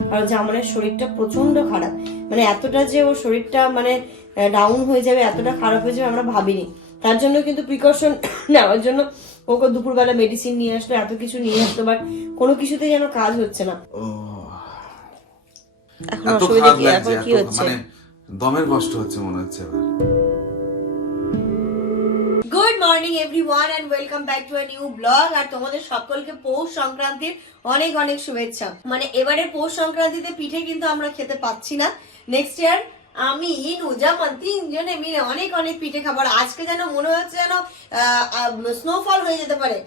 আর জামানের শরীরটা প্রচণ্ড খারাপ। মানে এতটা যে ওর শরীরটা মানে ডাউন হয়ে যাবে এতটা খারাপ হয়ে যাবে আমরা ভাবিনি। তার জন্য কিন্তু প্রিকশন নেওয়ার জন্য ওকে দুপুরবেলা মেডিসিন নিয়ে আসলো এত কিছু নিয়ে আসলো বাট কোনো কিছুতে যেন কাজ হচ্ছে না। এখন অসুবিধা কি? এখন কি হচ্ছে? মানে দমের কষ্ট হচ্ছে মনে হচ্ছে এবার। Morning everyone and welcome back to a new blog আর তোমাদের সকলকে পৌষ সংক্রান্তির অনেক অনেক শুভেচ্ছা। মানে এবারে পৌষ সংক্রান্তিতে পিঠে কিন্তু আমরা খেতে পাচ্ছি না। নেক্সট ইয়ার আমি নুজামান তিনজনে মিলে অনেক অনেক পিঠে খাবার আজকে যেন মনে হচ্ছে যেন স্নোফল হয়ে যেতে পারে।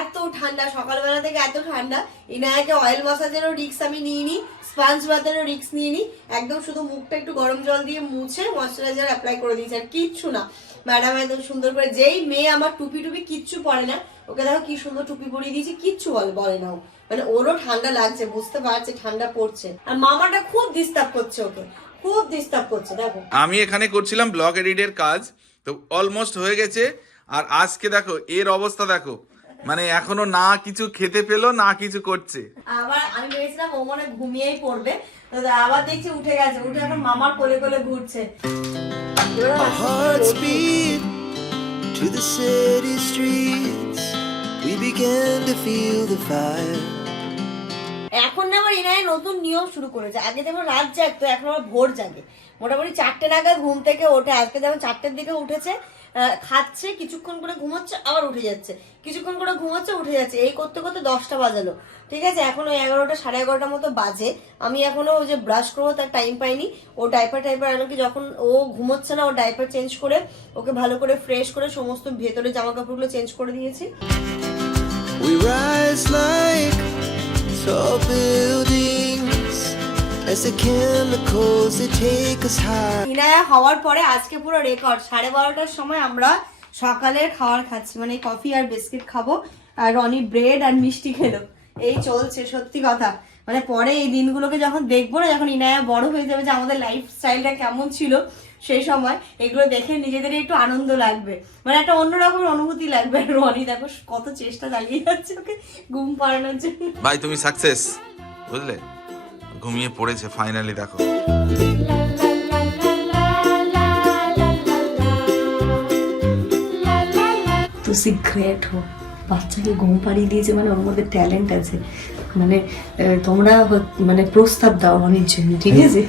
এত ঠান্ডা, সকালবেলা থেকে এত ঠান্ডা। ইনায়াকে অয়েল মাসাজেরও রিক্স আমি নিয়ে নিই স্পাঞ্জ বাতেরও রিক্স নিয়ে নিই একদম শুধু মুখটা একটু গরম জল দিয়ে মুছে ময়শ্চারাইজার অ্যাপ্লাই করে দিয়েছি, আর কিচ্ছু না। ম্যাডাম একদম সুন্দর করে যেই মেয়ে আমার টুপি টুপি কিচ্ছু পরে না ওকে দেখো কি সুন্দর টুপি পরিয়ে দিয়েছে কিচ্ছু বলে বলে না মানে ওরও ঠান্ডা লাগছে বুঝতে পারছে ঠান্ডা পড়ছে। আর মামাটা খুব ডিস্টার্ব করছে ওকে খুব ডিস্টার্ব করছে দেখো। আমি এখানে করছিলাম ব্লগ এডিটের কাজ তো অলমোস্ট হয়ে গেছে আর আজকে দেখো এর অবস্থা দেখো। মানে এখনও না কিছু খেতে পেল না কিছু করছে। আবার আমি ভেবেছিলাম ও মনে ঘুমিয়েই পড়বে তো আবার দেখছি উঠে গেছে উঠে এখন মামার কোলে কোলে ঘুরছে। Hearts beat to the city streets. We began to feel the fire. এখন না আবার এনায় নতুন নিয়ম শুরু করেছে আগে যেমন রাত জাগতো, এখন আবার ভোর জাগে মোটামুটি চারটে নাগাদ ঘুম থেকে ওঠে আজকে যেমন চারটের দিকে উঠেছে খাচ্ছে, কিছুক্ষণ করে ঘুমোচ্ছে, আবার উঠে যাচ্ছে। কিছুক্ষণ করে ঘুমোচ্ছে, উঠে যাচ্ছে। এই করতে করতে দশটা বাজালো। ঠিক আছে? এখন ওই এগারোটা, সাড়ে এগারোটার মতো বাজে। আমি এখনও ওই যে ব্রাশ করব, তার টাইম পাইনি। ও ডাইপার টাইপার এমনকি যখন ও ঘুমোচ্ছে না, ও ডাইপার চেঞ্জ করে, ওকে ভালো করে ফ্রেশ করে সমস্ত ভেতরে জামা কাপড়গুলো চেঞ্জ করে দিয়েছি। We rise like tall buildings. Inaya হওয়ার পরে আজকে পুরো রেকর্ড সাড়ে বারোটার সময় আমরা সকালের খাবার খাচ্ছি মানে কফি আর বিস্কিট খাব আর রনি ব্রেড আর মিষ্টি খেলো। এই চলছে সত্যি কথা। মানে পরে এই দিনগুলোকে যখন দেখব না যখন ইনায়া বড় হয়ে যাবে যে আমাদের লাইফ স্টাইলটা কেমন ছিল সেই সময় এগুলো দেখে নিজেদের একটু আনন্দ লাগবে। মানে একটা অন্যরকম অনুভূতি লাগবে। আর রনি দেখো কত চেষ্টা চালিয়ে যাচ্ছে ওকে ঘুম পাড়ানোর জন্য। ভাই তুমি সাকসেস বুঝলে? ঘুমিয়ে পড়েছে ফাইনালি দেখো। তো গ্রেট হো বাচ্চাকে ঘুম পাড়িয়ে দিয়েছে মানে ওর মধ্যে ট্যালেন্ট আছে। মানে তোমরা হত- মানে প্রস্তাব দাও অনেক জন্য ঠিক আছে?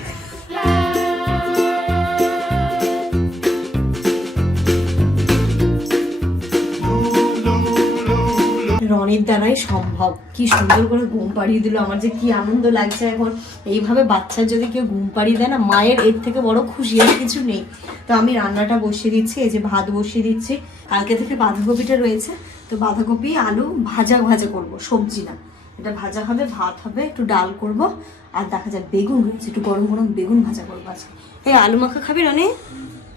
রনির দ্বারাই সম্ভব। কি সুন্দর করে ঘুম পাড়িয়ে দিল, আমার যে কি আনন্দ লাগছে এখন। এইভাবে বাচ্চার যদি কেউ ঘুম পাড়িয়ে দেয় না, মায়ের এর থেকে বড় খুশি আর কিছু নেই। তো আমি রান্নাটা বসিয়ে দিচ্ছি, এই যে ভাত বসিয়ে দিচ্ছি। কালকে থেকে বাঁধাকপিটা রয়েছে, তো বাঁধাকপি, আলু ভাজা ভাজা করব, সবজি না। এটা ভাজা হবে, ভাত হবে, একটু ডাল করব, আর দেখা যায় বেগুন রয়েছে, একটু গরম গরম বেগুন ভাজা করব আজকে। এই আলু মাখা খাবি রানে?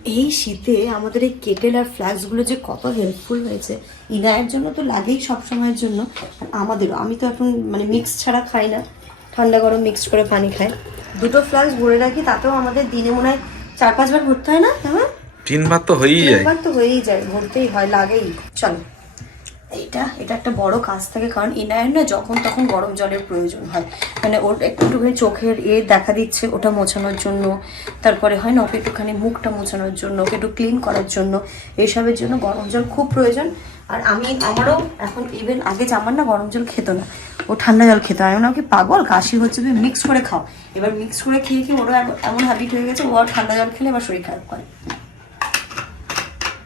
এই শীতে আমাদের এই কেটেল আর ফ্ল্যাক্সগুলো যে কত হেল্পফুল হয়েছে। ইনায়ের জন্য তো লাগেই সব সময়ের জন্য আর আমাদেরও। আমি তো এখন মানে মিক্স ছাড়া খাই না। ঠান্ডা গরম মিক্সড করে পানি খাই। দুটো ফ্ল্যাক্স ভরে রাখি তাতেও আমাদের দিনে মনে হয় চার পাঁচবার ভরতে হয় না হ্যাঁ? তিনবার তো হয়েই যায়। তিনবার তো হয়েই যায় ভরতেই হয় লাগেই। চলো। এইটা এটা একটা বড় কাজ থাকে, কারণ ইনায়ের না যখন তখন গরম জলের প্রয়োজন হয়। মানে ওর একটু একটুখানি চোখের এ দেখা দিচ্ছে ওটা মোছানোর জন্য, তারপরে হয় না ওকে একটুখানি মুখটা মোছানোর জন্য, ওকে একটু ক্লিন করার জন্য, এইসবের জন্য গরম জল খুব প্রয়োজন। আর আমি, আমারও এখন ইভেন আগে জামার না গরম জল খেত না, ও ঠান্ডা জল খেত। আমি ওকে পাগল, কাশি হচ্ছে, তুমি মিক্স করে খাও। এবার মিক্স করে খেয়ে খেয়ে ওরও এমন- এমন হ্যাবিট হয়ে গেছে, ও আর ঠান্ডা জল খেলে এবার শরীর খারাপ করে।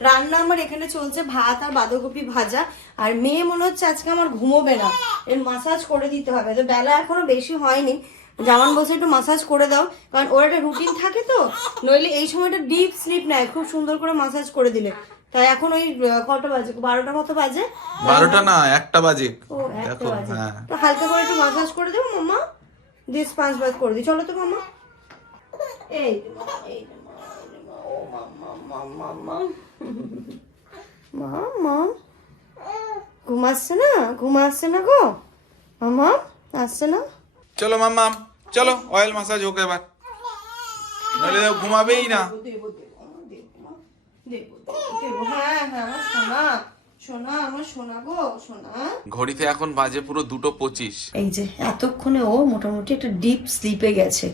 রান্না আমার এখানে চলছে ভাত আর বাঁধাকপি ভাজা। আর মেয়ে মনে হচ্ছে আজকে আমার ঘুমোবে না। এর মাসাজ করে দিতে হবে। তো বেলা এখনও বেশি হয়নি। জামান বসে একটু মাসাজ করে দাও। কারণ ওর একটা রুটিন থাকে তো। নইলে এই সময়টা ডিপ স্লিপ নেয়। খুব সুন্দর করে মাসাজ করে দিলে। তাই এখন ওই কটা বাজে? বারোটা মতো বাজে। বারোটা না একটা বাজে। ও একটা বাজে। হ্যাঁ। তো হালকা করে একটু মাসাজ করে দেবো মাম্মা। দিয়ে পাঁচ বাজ করে দিই। চলো তো মাম্মা। এই এই। মাম্মা মাম্মা ঘুম আসছে না ঘুম আসছে না গো মামা আসছে না চলো মামা চলো অয়েল মাসাজ হোক এবার নাহলে ঘুমাবেই না হ্যাঁ হ্যাঁ আমার সোনা আমার সোনা গো সোনা। ঘড়িতে এখন বাজে পুরো দুটো পঁচিশ। এই যে এতক্ষণে ও মোটামুটি একটা ডিপ স্লিপে গেছে।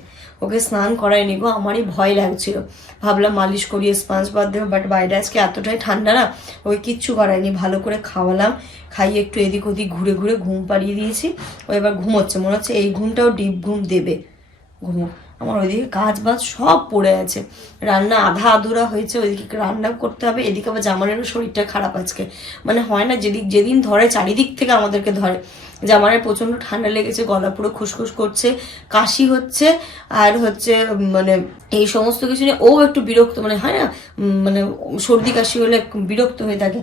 ওকে স্নান করায়নি গো আমারই ভয় লাগছিল। ভাবলাম মালিশ করিয়ে স্পাঞ্জ বাদ দেবো বাট বাইরে আজকে এতটাই ঠান্ডা না ওই কিচ্ছু করায়নি। ভালো করে খাওয়ালাম খাইয়ে একটু এদিক ওদিক ঘুরে ঘুরে ঘুম পাড়িয়ে দিয়েছি। ও এবার ঘুমোচ্ছে মনে হচ্ছে এই ঘুমটাও ডিপ ঘুম দেবে। ঘুমো। আমার ওইদিকে কাজ বাজ সব পড়ে আছে। রান্না আধা আধুরা হয়েছে, ওইদিকে রান্না করতে হবে, এদিকে আবার জামানেরও শরীরটা খারাপ আজকে। মানে হয় না যেদিক যেদিন ধরে চারিদিক থেকে আমাদেরকে ধরে। জামানের প্রচণ্ড ঠান্ডা লেগেছে, গলা পুরো খুসখুস করছে, কাশি হচ্ছে, আর হচ্ছে মানে এই সমস্ত কিছু নিয়ে ও একটু বিরক্ত মানে হয় না মানে সর্দি কাশি হলে বিরক্ত হয়ে থাকে।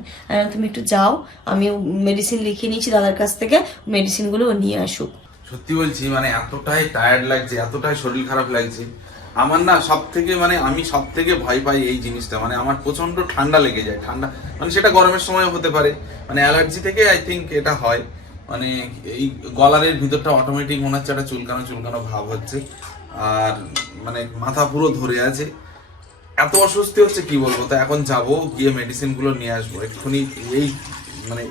তুমি একটু যাও আমি মেডিসিন লিখিয়ে নিয়েছি দাদার কাছ থেকে মেডিসিনগুলো নিয়ে আসুক। সত্যি বলছি মানে এতটাই টায়ার্ড লাগছে, এতটাই শরীর খারাপ লাগছে। আমার না সব থেকে মানে আমি সব থেকে ভয় পাই এই জিনিসটা মানে আমার প্রচণ্ড ঠান্ডা লেগে যায়, ঠান্ডা মানে সেটা গরমের সময় হতে পারে। মানে অ্যালার্জি থেকে আই থিঙ্ক এটা হয়। মানে এই গলারের ভিতরটা অটোমেটিক মনে হচ্ছে একটা চুলকানো চুলকানো ভাব হচ্ছে। আর মানে মাথা পুরো ধরে আছে। এত অস্বস্তি হচ্ছে, কি বলব? তো এখন যাব, গিয়ে মেডিসিনগুলো নিয়ে আসব। এক্ষুনি এই মানে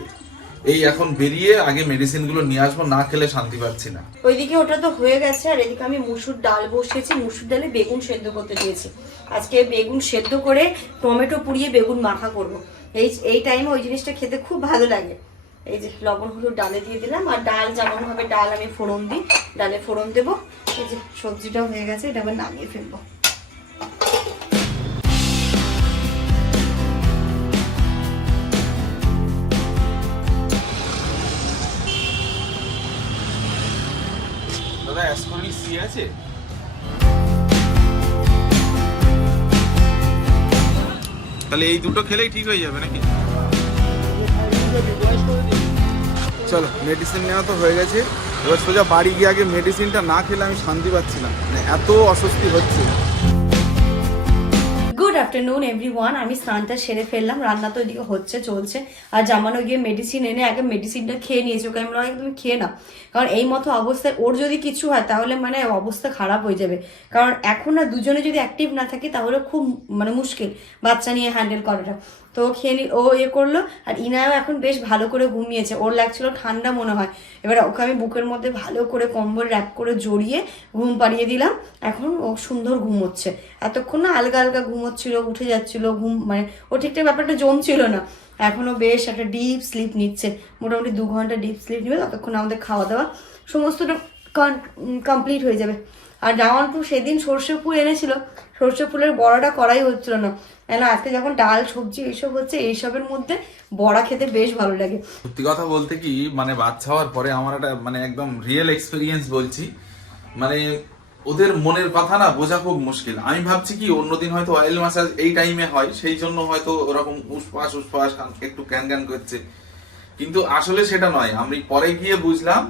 এই এখন বেরিয়ে আগে মেডিসিনগুলো নিয়ে আসব, না খেলে শান্তি পাচ্ছি না। ওইদিকে ওটা তো হয়ে গেছে, আর এদিকে আমি মুসুর ডাল বসিয়েছি, মুসুর ডালে বেগুন সেদ্ধ করতে দিয়েছি। আজকে বেগুন সেদ্ধ করে টমেটো পুড়িয়ে বেগুন মাখা করব। এই এই টাইমে ওই জিনিসটা খেতে খুব ভালো লাগে। এই যে লবণ হলুদ ডালে দিয়ে দিলাম, আর ডাল যেমন হবে ডাল আমি ফোড়ন দিই, ডালে ফোড়ন দেবো। এই যে সবজিটাও হয়ে গেছে, এটা আবার নামিয়ে ফেলব। অ্যাসপরিল আছে? তাহলে এই দুটো খেলেই ঠিক হয়ে যাবে নাকি? চলো মেডিসিন নেওয়া তো হয়ে গেছে। এবার সোজা বাড়ি গিয়ে আগে মেডিসিনটা না খেলে আমি শান্তি পাচ্ছি না। মানে এত অস্বস্তি হচ্ছে। গুড এভরি ওয়ান আমি স্নানটা সেরে ফেললাম। রান্না তো ওইদিকে হচ্ছে, চলছে। আর জামানো গিয়ে মেডিসিন এনে আগে মেডিসিনটা খেয়ে নিয়েছি। ওকে আমি লাগে তুমি খেয়ে না কারণ এই মতো অবস্থায় ওর যদি কিছু হয়, তাহলে মানে অবস্থা খারাপ হয়ে যাবে। কারণ এখন আর দুজনে যদি অ্যাক্টিভ না থাকি, তাহলে খুব মানে মুশকিল বাচ্চা নিয়ে হ্যান্ডেল করাটা। তো খেয়ে নি, ও ইয়ে করল আর ইনায়ও এখন বেশ ভালো করে ঘুমিয়েছে। ওর লাগছিল ঠান্ডা মনে হয়। এবার ওকে আমি বুকের মধ্যে ভালো করে কম্বল র্যাপ করে জড়িয়ে ঘুম পাড়িয়ে দিলাম। এখন ও সুন্দর ঘুমোচ্ছে। এতক্ষণ না আলগা আলগা ঘুমোচ্ছিল, উঠে যাচ্ছিল, ঘুম মানে ও ঠিকঠাক ব্যাপারটা জমছিল না। এখনও বেশ একটা ডিপ স্লিপ নিচ্ছে। মোটামুটি দু ঘণ্টা ডিপ স্লিপ নেবে, ততক্ষণ আমাদের খাওয়া দাওয়া সমস্তটা কমপ্লিট হয়ে যাবে। আর জামালপুর সেদিন সর্ষে ফুল এনেছিল। সর্ষে ফুলের বড়াটা করাই হচ্ছিল না। কেন আজকে যখন ডাল, সবজি এইসব হচ্ছে, এইসবের মধ্যে বড়া খেতে বেশ ভালো লাগে। সত্যি কথা বলতে কি মানে বাচ্চা হওয়ার পরে আমার একটা মানে একদম রিয়েল এক্সপিরিয়েন্স বলছি। মানে ওদের মনের কথা না বোঝা খুব মুশকিল। আমি ভাবছি কি, অন্যদিন হয়তো অয়েল মাসাজ এই টাইমে হয়, সেই জন্য হয়তো ওরকম উসপাস উসপাস, একটু ক্যান ক্যান করছে। কিন্তু আসলে সেটা নয়। আমি পরে গিয়ে বুঝলাম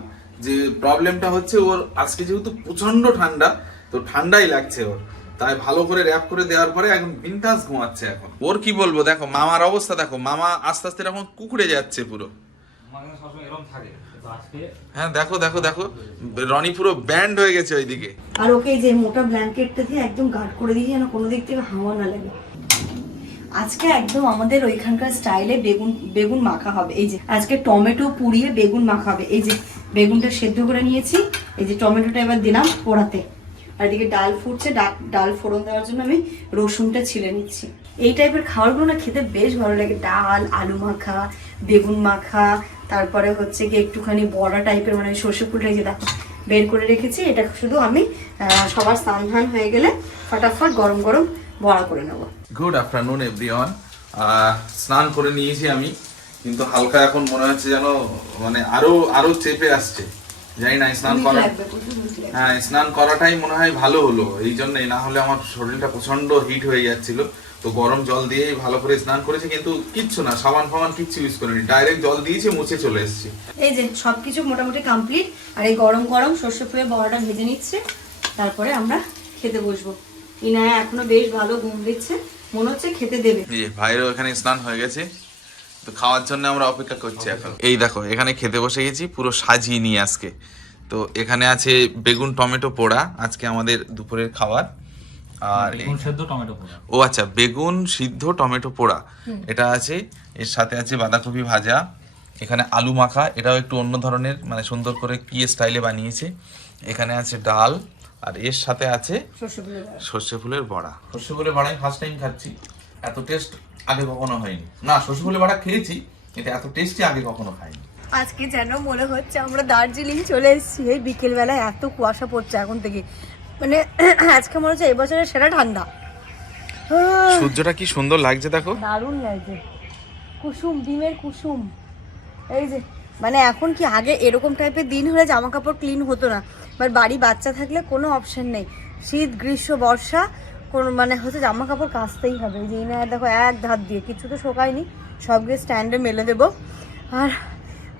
যে প্রবলেমটা হচ্ছে ওর, আজকে যেহেতু প্রচণ্ড ঠান্ডা, তো ঠান্ডাই লাগছে ওর। তাই ভালো করে র্যাপ করে দেওয়ার পরে এখন বিন্দাস ঘুমাচ্ছে এখন। ওর কি বলব দেখো মামার অবস্থা দেখো মামা আস্তে আস্তে এরকম কুকুরে যাচ্ছে পুরো। হ্যাঁ দেখো দেখো দেখো রনি পুরো ব্যান্ড হয়ে গেছে ওইদিকে। আর ওকে যে মোটা ব্ল্যাঙ্কেটটা দিয়ে একদম গার্ড করে দিয়েছি যেন কোনো দিক থেকে হাওয়া না লাগে। আজকে একদম আমাদের ওইখানকার স্টাইলে বেগুন বেগুন মাখা হবে। এই যে আজকে টমেটো পুড়িয়ে বেগুন মাখা হবে। এই যে বেগুনটা সেদ্ধ করে নিয়েছি। এই যে টমেটোটা এবার দিলাম পোড়াতে। আর এদিকে ডাল ফুটছে, ডাল ফোড়ন দেওয়ার জন্য আমি রসুনটা ছিলে নিচ্ছি। এই টাইপের খাবারগুলো না খেতে বেশ ভালো লাগে। ডাল, আলু মাখা, বেগুন মাখা, তারপরে হচ্ছে কি একটুখানি বড়া টাইপের মানে সর্ষে এই যে দেখো, বের করে রেখেছি। এটা শুধু আমি সবার স্নান ধান হয়ে গেলে ফটাফট গরম গরম বড়া করে নেব। গুড আফটারনুন এভরিওয়ান স্নান করে নিয়েছি আমি, কিন্তু হালকা এখন মনে হচ্ছে যেন মানে আরও আরও চেপে আসছে। জানি না স্নান করা। হ্যাঁ স্নান করাটাই মনে হয় ভালো হলো। এই জন্যই না হলে আমার শরীরটা প্রচণ্ড হিট হয়ে যাচ্ছিল। তো গরম জল দিয়েই ভালো করে স্নান করেছি কিন্তু কিচ্ছু না সাবান ফাবান কিচ্ছু ইউজ করিনি। ডাইরেক্ট জল দিয়েছি মুছে চলে এসেছি। এই যে সবকিছু মোটামুটি কমপ্লিট আর এই গরম গরম সর্ষে ফুলের বড়াটা ভেজে নিচ্ছে। তারপরে আমরা খেতে বসবো। ইনায়া এখনও বেশ ভালো ঘুম দিচ্ছে। মনে হচ্ছে খেতে দেবে। ভাইয়েরও এখানে স্নান হয়ে গেছে। তো খাওয়ার জন্য আমরা অপেক্ষা করছি এখন। এই দেখো এখানে খেতে বসে গেছি পুরো সাজিয়ে নিয়ে আজকে। তো এখানে আছে বেগুন টমেটো পোড়া আজকে আমাদের দুপুরের খাবার। আর বেগুন এই- টমেটো পোড়া। ও আচ্ছা বেগুন সিদ্ধ টমেটো পোড়া। এটা আছে এর সাথে আছে বাঁধাকপি ভাজা এখানে আলু মাখা এটাও একটু অন্য ধরনের মানে সুন্দর করে কি স্টাইলে বানিয়েছে। এখানে আছে ডাল আর এর সাথে আছে সর্ষে ফুলের বড়া। সর্ষে ফুলের বড়াই ফার্স্ট টাইম খাচ্ছি। এত টেস্ট আগে কখনো হয়নি। না ফুলের বড়া খেয়েছি কিন্তু এত টেস্টি আগে কখনো খাইনি। আজকে যেন মনে হচ্ছে আমরা দার্জিলিং চলে এসেছি। এই বিকেলবেলায় এত কুয়াশা পড়ছে এখন থেকে। মানে আজকে মনে হচ্ছে এবছরের সেরা ঠান্ডা। সূর্যটা কি সুন্দর লাগছে দেখো। দারুণ লাগছে। কুসুম ডিমের কুসুম। এই যে মানে এখন কি আগে এরকম টাইপের দিন হলে জামা কাপড় ক্লিন হতো না। বাট বাড়ি বাচ্চা থাকলে কোনো অপশন নেই। শীত গ্রীষ্ম বর্ষা কোন মানে হচ্ছে জামা কাপড় কাচতেই হবে। যে না দেখো এক ধার দিয়ে, কিছু তো শোকায়নি সবগুলো স্ট্যান্ডে মেলে দেবো। আর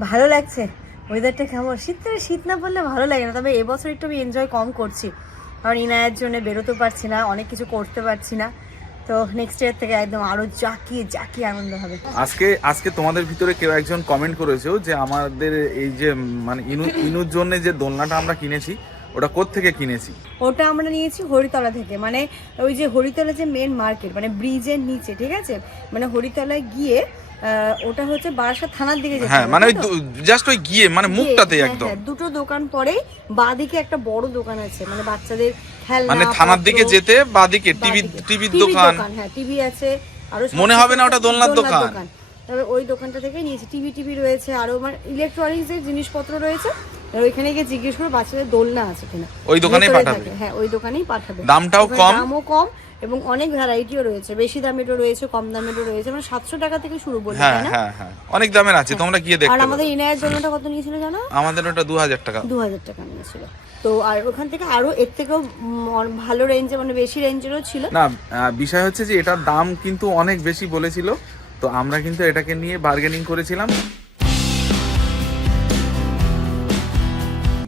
ভালো লাগছে ওয়েদারটা কেমন? শীতকালে শীত না পড়লে ভালো লাগে না, তবে এবছর একটু আমি এনজয় কম করছি। কারণ ইনায়ের জন্য বেরোতে পারছি না, অনেক কিছু করতে পারছি না। তো নেক্সট ইয়ার থেকে একদম আরও জাকিয়ে জাকিয়ে আনন্দ হবে। আজকে আজকে তোমাদের ভিতরে কেউ একজন কমেন্ট করেছ যে আমাদের এই যে মানে ইনু ইনুর জন্য যে দোলনাটা আমরা কিনেছি ওটা কোথ থেকে কিনেছি? ওটা আমরা নিয়েছি হরিতলা থেকে। মানে ওই যে হরিতলা যে মেন মার্কেট মানে ব্রিজের নিচে ঠিক আছে? মানে হরিতলায় গিয়ে ওটা হচ্ছে বারাসাত থানার দিকে যেতে হ্যাঁ মানে ওই জাস্ট ওই গিয়ে মানে মুখটাতে হ্যাঁ, একদম। হ্যাঁ, দুটো দোকান পরেই বাঁদিকে একটা বড় দোকান আছে মানে বাচ্চাদের খেলনা মানে থানার দিকে যেতে বাদিকে টিভি টিভির দোকান। হ্যাঁ টিভি আছে আরও মনে হবে না ওটা দোলনার দোকান। তবে ওই দোকানটা থেকে নিয়েছি। টিভি টিভি রয়েছে আরও মানে ইলেকট্রনিক্স এর জিনিসপত্র রয়েছে। ওইখানে গিয়ে জিজ্ঞেস করে বাচ্চাদের দোলনা আছে কিনা। ওই দোকানেই পাঠাবে? হ্যাঁ ওই দোকানেই পাঠাবে। দামটাও কম? দামও কম এবং অনেক ভ্যারাইটিও রয়েছে। বেশি দামেরও রয়েছে কম দামেরও রয়েছে মানে সাতশো টাকা থেকে শুরু বলি হ্যাঁ হ্যাঁ হ্যাঁ। অনেক দামের আছে তোমরা গিয়ে আর আমাদের। ইনায়ের জন্যটা কত নিয়েছিল জানো? আমাদের ওটা দু হাজার টাকা। দু হাজার টাকা নিয়েছিল। তো আর ওখান থেকে আরও এর থেকেও ভালো রেঞ্জে মানে বেশি রেঞ্জেরও ছিল। না বিষয় হচ্ছে যে এটার দাম কিন্তু অনেক বেশি বলেছিল। তো আমরা কিন্তু এটাকে নিয়ে বার্গেনিং করেছিলাম।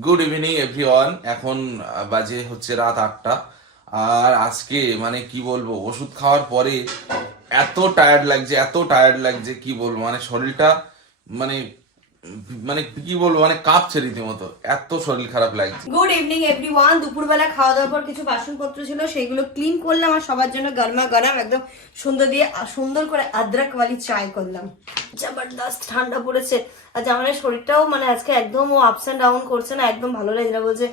গুড ইভিনিং এভরিওয়ান এখন বাজে হচ্ছে রাত আটটা। আর আজকে মানে কি বলব, ওষুধ খাওয়ার পরে এত টায়ার্ড লাগছে, এত টায়ার্ড লাগছে, কি বলব মানে শরীরটা মানে মানে কি বলব মানে কাঁপছে রীতিমতো। এত শরীর খারাপ লাগছে। গুড ইভিনিং এভরিওয়ান দুপুরবেলা খাওয়া দাওয়ার পর কিছু বাসনপত্র ছিল, সেগুলো ক্লিন করলাম আর সবার জন্য গরমা গরম একদম সুন্দর দিয়ে সুন্দর করে আদ্রাক ওয়ালি চাই করলাম। জবরদস্ত ঠান্ডা পড়েছে। আর জামানের শরীরটাও মানে আজকে একদম ও আপস অ্যান্ড ডাউন করছে না, একদম ভালো লাগছে না। বলছে,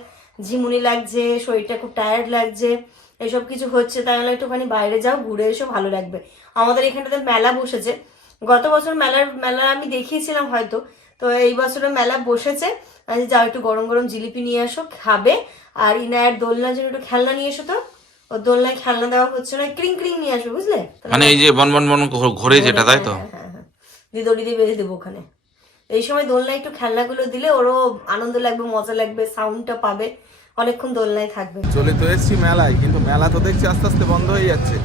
ঝিমুনি লাগছে, শরীরটা খুব টায়ার্ড লাগছে, এসব কিছু হচ্ছে, তাই হলে একটুখানি বাইরে যাও, ঘুরে এসো, ভালো লাগবে। আমাদের এখানটাতে মেলা বসেছে। গত বছর মেলার, মেলা আমি দেখিয়েছিলাম হয়তো তো এই বছরে মেলা বসেছে। আজ যাও একটু গরম গরম জিলিপি নিয়ে আসো খাবে। আর ইনায়ের দোলনার জন্য একটু খেলনা নিয়ে এসো তো। ও দোলনায় খেলনা দেওয়া হচ্ছে না ক্রিং ক্রিং নিয়ে আসবে বুঝলে? মানে এই যে বন বন বন ঘুরে যেটা তাই তো? হ্যাঁ, হ্যাঁ, হ্যাঁ। দিয়ে দড়ি দিয়ে বেঁধে দেবো ওখানে। এই সময় দোলনায় একটু খেলনাগুলো দিলে ওরও আনন্দ লাগবে মজা লাগবে সাউন্ডটা পাবে। অনেকক্ষণ দোলনায় থাকবে। চলে তো এসছি মেলায় কিন্তু মেলা তো দেখছি আস্তে আস্তে বন্ধ হয়ে যাচ্ছে।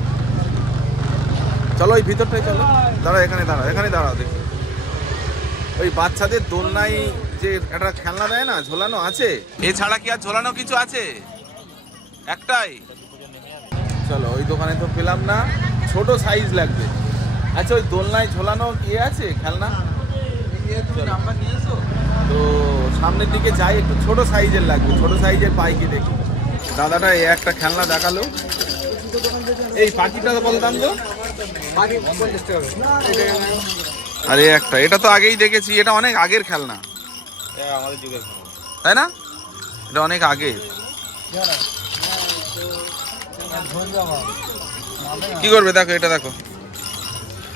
চলো ওই ভিতরটাই চলো। দাঁড়া এখানে দাঁড়া এখানে দাঁড়াও দেখি। ওই বাচ্চাদের দোলনায় যে একটা খেলনা দেয় না ঝোলানো আছে? এছাড়া কি আর ঝোলানো কিছু আছে? একটাই। চলো ওই দোকানে তো পেলাম না। ছোট সাইজ লাগবে। আচ্ছা ওই দোলনায় ঝোলানো ইয়ে আছে খেলনা? তো সামনের দিকে যাই একটু ছোট সাইজের লাগবে ছোট সাইজের পাই কি দেখি। দাদাটা এই একটা খেলনা দেখাল। এই পাখিটা কত দাম গো? আরে একটা এটা তো আগেই দেখেছি এটা অনেক আগের খেলনা। আমাদের যুগের তাই না? এটা অনেক আগে। কি করবে? দেখো এটা দেখো।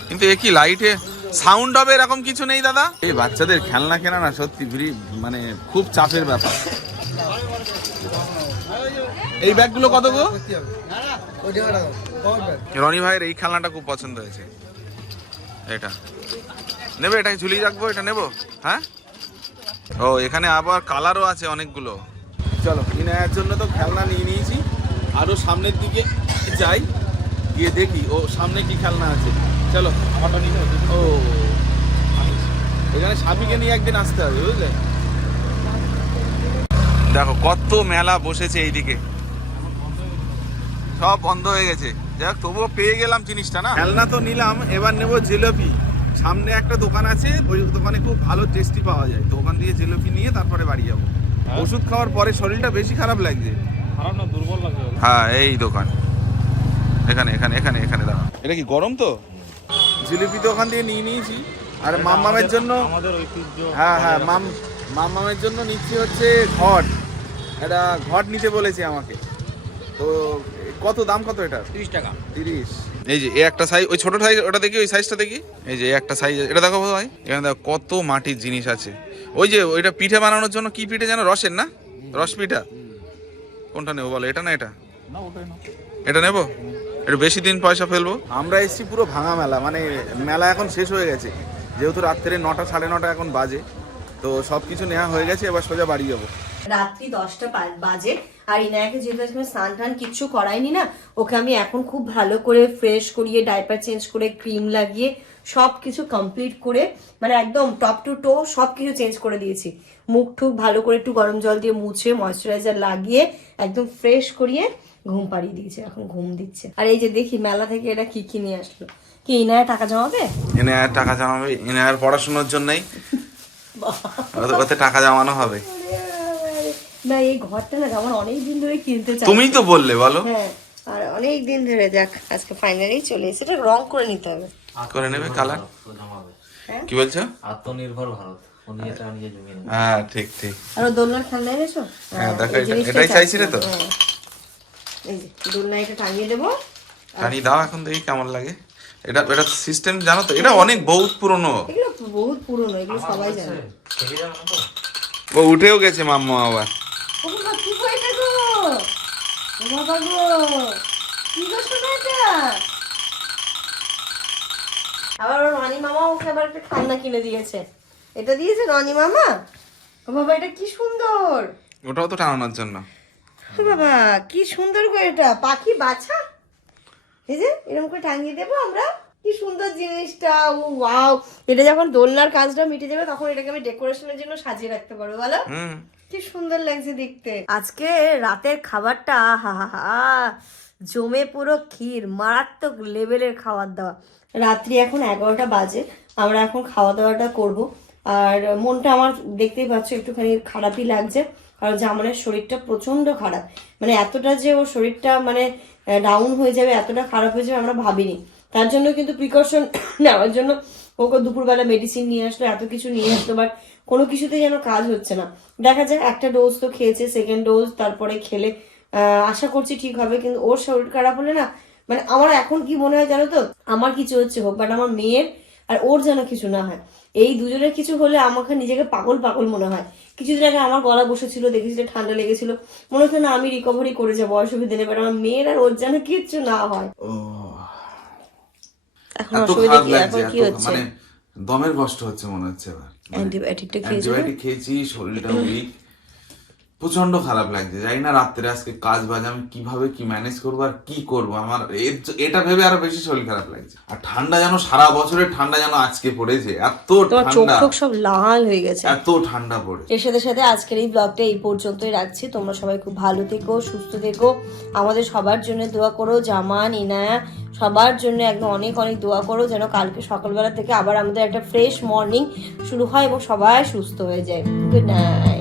কিন্তু এ কি লাইটে সাউন্ড হবে এরকম কিছু নেই দাদা? এই বাচ্চাদের খেলনা কেনা না সত্যি মানে খুব চাপের ব্যাপার। এই ব্যাগগুলো কত গো? রনি ভাইয়ের এই খেলনাটা খুব পছন্দ হয়েছে। এটা। নেবে এটা ঝুলিয়ে রাখব, এটা নেব? হ্যাঁ? ও, এখানে আবার কালারও আছে অনেকগুলো। চলো, ইনায়ার জন্য তো খেলনা নিয়ে নিয়েছি। আরও সামনের দিকে যাই, গিয়ে দেখি, ও, সামনে কি খেলনা আছে। চলো আমারটা নিয়ে ও, এখানে স্বামীকে নিয়ে একদিন আসতে হবে, বুঝলে? দেখো, কত মেলা বসেছে এইদিকে। সব বন্ধ হয়ে গেছে। যাক, তবুও পেয়ে গেলাম জিনিসটা, না? খেলনা তো নিলাম, এবার নেব জিলিপি। সামনে একটা দোকান আছে ওই দোকানে খুব ভালো টেস্টি পাওয়া যায়। তো ওখান থেকে জিলিপি নিয়ে তারপরে বাড়ি যাব। ওষুধ খাওয়ার পরে শরীরটা বেশি খারাপ লাগছে। খারাপ না দুর্বল লাগে হ্যাঁ এই দোকান। এখানে এখানে এখানে এখানে দাও এটা কি গরম তো? জিলিপি তো ওখান থেকে নিয়ে নিয়েছি। আর মামামের জন্য হ্যাঁ হ্যাঁ মাম মামামের জন্য নিচ্ছি হচ্ছে ঘট। এটা ঘট নিতে বলেছে আমাকে। তো কত দাম কত এটা তিরিশ টাকা। তিরিশ। এই যে এই একটা সাইজ ওই ছোট সাইজ ওটা দেখি ওই সাইজটা দেখি। এই যে একটা সাইজ এটা দেখো ভাই এখানে দেখো কত মাটির জিনিস আছে। ওই যে ওইটা পিঠে বানানোর জন্য কি পিঠে জানো রসের না? রস পিঠা? কোনটা নেব বলো এটা না এটা? না এটা নেব? একটু বেশি দিন পয়সা ফেলব। আমরা এসেছি পুরো ভাঙা মেলা মানে মেলা এখন শেষ হয়ে গেছে। যেহেতু রাত্রে নটা সাড়ে নটা এখন বাজে তো সব কিছু নেওয়া হয়ে গেছে এবার সোজা বাড়ি যাব। রাত্রি দশটা বাজে। আর ইনায়াকে যেহেতু আজকে স্নান টান কিচ্ছু করাইনি না ওকে আমি এখন খুব ভালো করে ফ্রেশ করিয়ে ডাইপার চেঞ্জ করে ক্রিম লাগিয়ে সব কিছু কমপ্লিট করে মানে একদম টপ টু টো সব কিছু চেঞ্জ করে দিয়েছি। মুখ টুক ভালো করে একটু গরম জল দিয়ে মুছে ময়শ্চারাইজার লাগিয়ে একদম ফ্রেশ করিয়ে ঘুম পাড়িয়ে দিয়েছে এখন ঘুম দিচ্ছে। আর এই যে দেখি মেলা থেকে এটা কি কি নিয়ে আসলো? কি ইনায়া টাকা জমাবে? এনে আর টাকা জমাবে এনে আর পড়াশোনার জন্যই। ওতে টাকা জমানো হবে। না এই ঘরটা না আমার অনেক দিন ধরে কিনতে চাই। তুমিই তো বললে বলো। হ্যাঁ আর অনেক দিন ধরে যাক আজকে ফাইনালি চলে এসেছে। এটা রং করে নিতে হবে। করে নেবে কালার কি বলছো? আত্মনির্ভর ভারত। হ্যাঁ ঠিক ঠিক। আর দোলনার খেলনা এনেছো হ্যাঁ, দেখো, এটাই চাইছিলে তো? হ্যাঁ। এই যে দোলনা এটা টাঙিয়ে দেবো। টানি দাও এখন দেখি কেমন লাগে। এটা এটা সিস্টেম জানো তো এটা অনেক বহুত পুরনো। এগুলো বহুত পুরনো এগুলো সবাই জানে। থেকে যাবে না তো ও উঠেও গেছে মাম্মা আবার। ও বাবা কি এটা আবার ওর রনি মামা ওকে আবার একটা খেলনা কিনে দিয়েছে। এটা দিয়েছে রনি মামা? ও বাবা এটা কি সুন্দর? ওটাও তো টানানোর জন্য। বাবা কি সুন্দর গো এটা। পাখি বাছা? এই যে এরকম করে টাঙিয়ে দেবো আমরা। কি সুন্দর জিনিসটা ও ওয়াও। এটা যখন দোলনার কাজটা মিটে যাবে তখন এটাকে আমি ডেকোরেশনের জন্য সাজিয়ে রাখতে পারব বলো? হুম। কি সুন্দর লাগছে দেখতে। আজকে রাতের খাবারটা, হা হা হা, জমে পুরো ক্ষীর, মারাত্মক লেভেলের খাবার দাওয়া রাত্রি এখন এগারোটা বাজে, আমরা এখন খাওয়া দাওয়াটা করব। আর মনটা আমার দেখতেই পাচ্ছ, একটুখানি খারাপই লাগছে, কারণ জামানের শরীরটা প্রচণ্ড খারাপ। মানে এতটা যে ওর শরীরটা মানে ডাউন হয়ে যাবে, এতটা খারাপ হয়ে যাবে আমরা ভাবিনি। তার জন্য কিন্তু প্রিকশন নেওয়ার জন্য ওকে দুপুরবেলা মেডিসিন নিয়ে আসলো, এত কিছু নিয়ে আসলো বাট কোনো কিছুতে যেন কাজ হচ্ছে না। দেখা যাক, একটা ডোজ তো খেয়েছে সেকেন্ড ডোজ তারপরে খেলে আশা করছি ঠিক হবে, কিন্তু ওর শরীর খারাপ হলে না মানে আমার এখন কি মনে হয় জানো তো? আমার কিছু হচ্ছে হোক বাট আমার মেয়ের আর ওর যেন কিছু না হয়। এই দুজনের কিছু হলে আমাকে নিজেকে পাগল পাগল মনে হয়। কিছুদিন আগে আমার গলা বসেছিল, দেখেছিল, ঠান্ডা লেগেছিল। মনে হতো না আমি রিকভারি করে যাব, অসুবিধা নেই বাট আমার মেয়ের আর ওর যেন কিচ্ছু না হয়। এখন অসুবিধা কি? এখন কি হচ্ছে? মানে দমের কষ্ট হচ্ছে মনে হচ্ছে এবার। অ্যান্টিবায়োটিকটা খেয়েছিল অ্যান্টিবায়োটিক খেয়েছি শরীরটা উইক প্রচণ্ড খারাপ লাগছে জানি না রাত্রে আজকে কাজ বাজ আমি কীভাবে কি ম্যানেজ করব আর কি করব? আমার এটা ভেবে আরও বেশি শরীর খারাপ লাগছে। আর ঠান্ডা যেন সারা বছরের ঠান্ডা যেন আজকে পড়েছে এত ঠান্ডা। সব লাল হয়ে গেছে। এত ঠান্ডা পড়েছে। এর সাথে সাথে আজকের এই ব্লগটা এই পর্যন্তই রাখছি। তোমরা সবাই খুব ভালো থেকো সুস্থ থেকো। আমাদের সবার জন্য দোয়া করো জামান ইনায়া সবার জন্য একদম অনেক অনেক দোয়া করো যেন কালকে সকালবেলা থেকে আবার আমাদের একটা ফ্রেশ মর্নিং শুরু হয় এবং সবাই সুস্থ হয়ে যায়। Good night